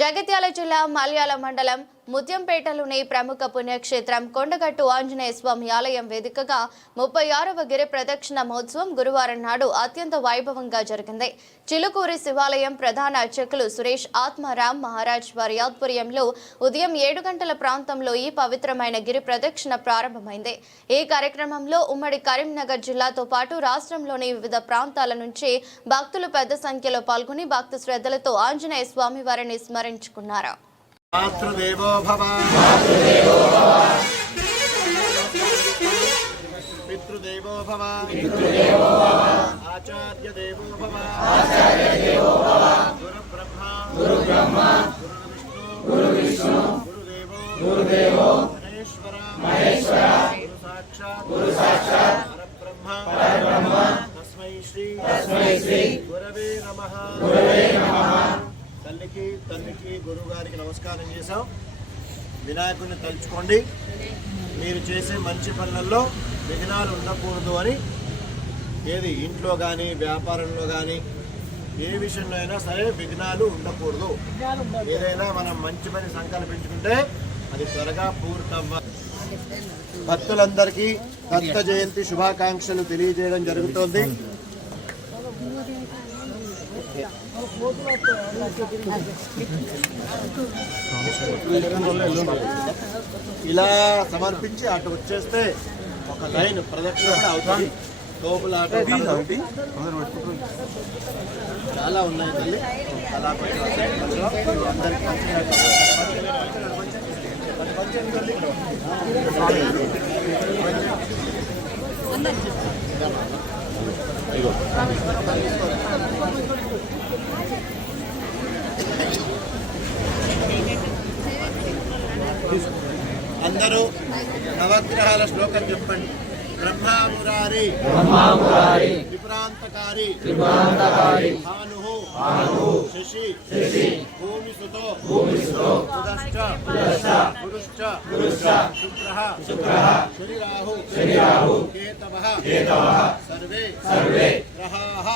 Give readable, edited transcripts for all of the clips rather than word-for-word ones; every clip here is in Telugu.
జగిత్యాల జిల్లా మల్యాల మండలం ముత్యంపేటలోని ప్రముఖ పుణ్యక్షేత్రం కొండగట్టు ఆంజనేయ స్వామి ఆలయం వేదికగా 36వ గిరి ప్రదక్షిణ మహోత్సవం గురువారం నాడు అత్యంత వైభవంగా జరిగింది. చిలుకూరి శివాలయం ప్రధాన అర్చకులు సురేష్ ఆత్మారాం మహారాజ్ వారి ఆధ్వర్యంలో ఉదయం 7 గంటల ప్రాంతంలో ఈ పవిత్రమైన గిరి ప్రదక్షిణ ప్రారంభమైంది. ఈ కార్యక్రమంలో ఉమ్మడి కరీంనగర్ జిల్లాతో పాటు రాష్ట్రంలోని వివిధ ప్రాంతాల నుంచి భక్తులు పెద్ద సంఖ్యలో పాల్గొని భక్తి శ్రద్ధలతో ఆంజనేయ స్వామి వారిని స్మరించుకున్నారు. మాతృదేవో భవ పితృదేవో భవ ఆచార్య దేవో భవ గురు బ్రహ్మ గురు విష్ణు గురుదేవో మహేశ్వర గురు సాక్షాత్ పరబ్రహ్మ తస్మై శ్రీ గురవే నమః. తల్లికి గురువు గారికి నమస్కారం చేశాం. వినాయకుడిని తలుచుకోండి. మీరు చేసే మంచి పనులలో విఘ్నాలు ఉండకూడదు అని, ఏది ఇంట్లో కానీ వ్యాపారంలో కానీ ఏ విషయంలో అయినా సరే విఘ్నాలు ఉండకూడదు. ఏదైనా మనం మంచి పని సంకల్పించుకుంటే అది త్వరగా పూర్తవ్వాలి. భక్తులందరికీ దత్త జయంతి శుభాకాంక్షలు తెలియజేయడం జరుగుతోంది. ఇలా సమర్పించి అటు వచ్చేస్తే ఒక లైన్ ప్రదక్షిణ అవుతుంది. తోపులాట చాలా ఉన్నాయి తల్లి. అలా అందరూ నవగ్రహాల శ్లోకం చెప్పండి. బ్రహ్మామురారి త్రిపురాంతకారి భానుః శశి భూమిసుతో పురుశ్చ శుక్రః శనిరాహు కేతవః సర్వే గ్రహాః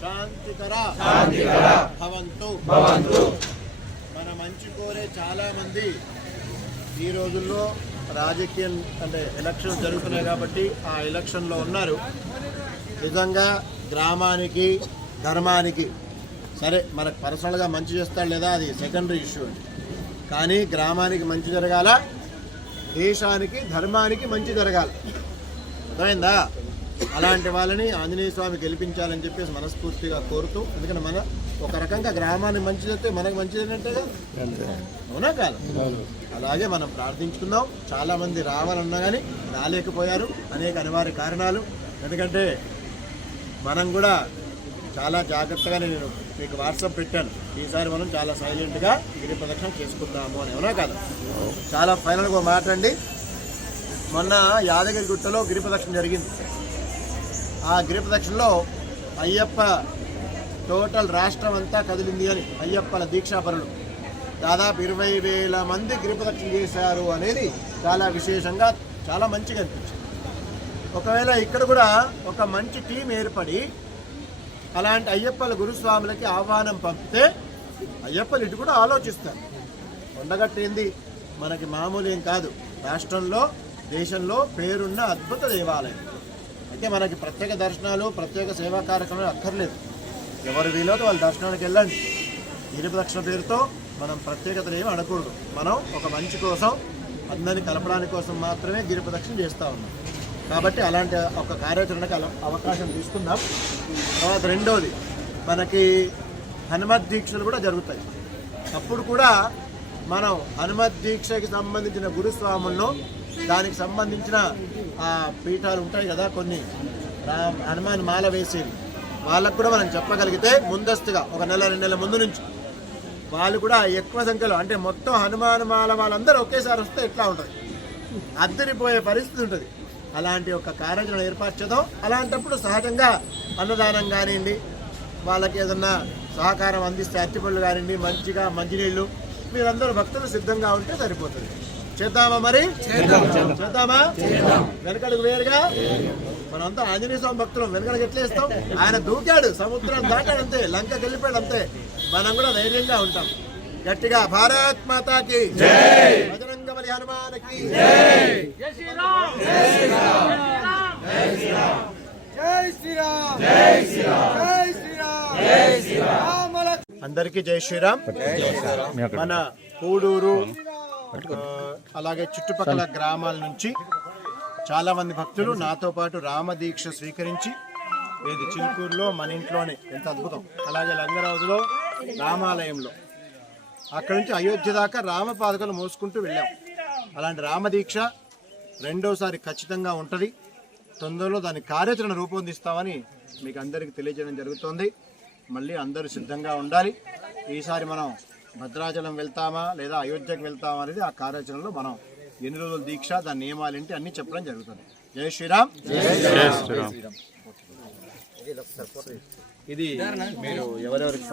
శాంతికర భవంతు. మన మంచి కోరే చాలా మంది ఈ రోజుల్లో రాజకీయం అంటే ఎలక్షన్స్ జరుగుతున్నాయి కాబట్టి ఆ ఎలక్షన్లో ఉన్నారు. నిజంగా గ్రామానికి ధర్మానికి సరే మనకు పర్సనల్గా మంచి చేస్తాడు లేదా అది సెకండరీ ఇష్యూ, కానీ గ్రామానికి మంచి జరగాల, దేశానికి ధర్మానికి మంచి జరగాల. అర్థమైందా? అలాంటి వాళ్ళని ఆంజనేయ స్వామి గెలిపించాలని చెప్పేసి మనస్ఫూర్తిగా కోరుతూ, ఎందుకంటే మన ఒక రకంగా గ్రామానికి మంచి చేస్తే మనకు మంచి జరిగినట్టేగా, అవునా కాదు? అలాగే మనం ప్రార్థించుకుందాం. చాలామంది రావాలన్నా కానీ రాలేకపోయారు, అనేక అనివార్య కారణాలు. ఎందుకంటే మనం కూడా చాలా జాగ్రత్తగా, నేను మీకు వాట్సాప్ పెట్టాను, ఈసారి మనం చాలా సైలెంట్గా గిరి ప్రదక్షిణ చేసుకుందాము అని, అవునా కాదు? చాలా ఫైనల్గా మాట్లాడండి. మొన్న యాదగిరి గుట్టలో గిరి ప్రదక్షిణ జరిగింది. ఆ గిరి ప్రదక్షిణలో అయ్యప్ప టోటల్ రాష్ట్రం అంతా కదిలింది అని అయ్యప్పల దీక్షాపరులు దాదాపు 20,000 మంది గిరి ప్రదక్షిణ చేశారు అనేది చాలా విశేషంగా, చాలా మంచిగా అనిపించింది. ఒకవేళ ఇక్కడ కూడా ఒక మంచి టీం ఏర్పడి అలాంటి అయ్యప్పల గురుస్వాములకి ఆహ్వానం పంపితే అయ్యప్పలు ఇటు కూడా ఆలోచిస్తారు. కొండగట్టేంది మనకి మామూలు ఏం కాదు, రాష్ట్రంలో దేశంలో పేరున్న అద్భుత దేవాలయం. అయితే మనకి ప్రత్యేక దర్శనాలు ప్రత్యేక సేవా కార్యక్రమాలు అక్కర్లేదు. ఎవరు వీలతో వాళ్ళ దర్శనానికి వెళ్ళండి. గిరి ప్రదక్షిణ పేరుతో మనం ప్రత్యేకతలు ఏమి అడగకూడదు. మనం ఒక మంచి కోసం, అందరినీ కలపడానికి కోసం మాత్రమే గిరి ప్రదక్షిణ చేస్తూ ఉన్నాం. కాబట్టి అలాంటి ఒక కార్యాచరణకు అవకాశం తీసుకుందాం. తర్వాత రెండోది, మనకి హనుమత్ దీక్షలు కూడా జరుగుతాయి. అప్పుడు కూడా మనం హనుమత్ దీక్షకి సంబంధించిన గురుస్వాములను, దానికి సంబంధించిన ఆ పీఠాలు ఉంటాయి కదా కొన్ని, హనుమాన్ మాల వేసేవి, వాళ్ళకు కూడా మనం చెప్పగలిగితే ముందస్తుగా ఒక నెల 2 నెలల ముందు నుంచి వాళ్ళు కూడా ఎక్కువ సంఖ్యలో, అంటే మొత్తం హనుమాన్ మాల వాళ్ళందరూ ఒకేసారి వస్తే ఎట్లా ఉంటుంది, అద్దరిపోయే పరిస్థితి ఉంటుంది. అలాంటి ఒక కార్యాచరణ ఏర్పాటు చేద్దాం. అలాంటప్పుడు సహజంగా అన్నదానం కానివ్వండి, వాళ్ళకి ఏదన్నా సహకారం అందిస్తే అరటిపళ్ళు కానివ్వండి, మంచిగా మంచినీళ్ళు, మీరందరూ భక్తులు సిద్ధంగా ఉంటే సరిపోతుంది. చేద్దామా? మరి చేద్దామా? వెనకడుగు వేరుగా మనంతా ఆంజనేయ స్వామి భక్తులం. వెనకడికి ఎట్లా ఇస్తాం? ఆయన దూకాడు, సముద్రం దాటాడు అంతే, లంకకి వెళ్ళిపోయాడు అంతే. మనం కూడా ధైర్యంగా ఉంటాం. గట్టిగా భారత్ మాతాకి జై, బజరంగబలి హనుమాన్కి జై, జై శ్రీరామ్, జై శ్రీరామ్, జై శ్రీరామ్, జై శ్రీరామ్, జై శ్రీరామ్, జై శ్రీరామ్, జై శ్రీరామ్. అందరికీ జై శ్రీరామ్. మన కూడూరు అలాగే చుట్టుపక్కల గ్రామాల నుంచి చాలా మంది భక్తులు నాతో పాటు రామదీక్ష స్వీకరించి ఏది చిలుకూరులో మన ఇంట్లోనే ఎంత అద్భుతం, అలాగే లంగరాజులో రామాలయంలో, అక్కడి నుంచి అయోధ్య దాకా రామపాదకలు మోసుకుంటూ వెళ్ళాం. అలాంటి రామదీక్ష రెండోసారి ఖచ్చితంగా ఉంటుంది. తొందరలో దాని కార్యాచరణ రూపొందిస్తామని మీకు అందరికీ తెలియజేయడం జరుగుతోంది. మళ్ళీ అందరూ సిద్ధంగా ఉండాలి. ఈసారి మనం భద్రాచలం వెళ్తామా లేదా అయోధ్యకు వెళ్తామా అనేది ఆ కార్యాచరణలో మనం ఎన్ని రోజుల దీక్ష, దాని నియమాలు ఏంటి అన్నీ చెప్పడం జరుగుతుంది. జై శ్రీరామ్, జై శ్రీరామ్. ఇది మీరు ఎవరెవరికి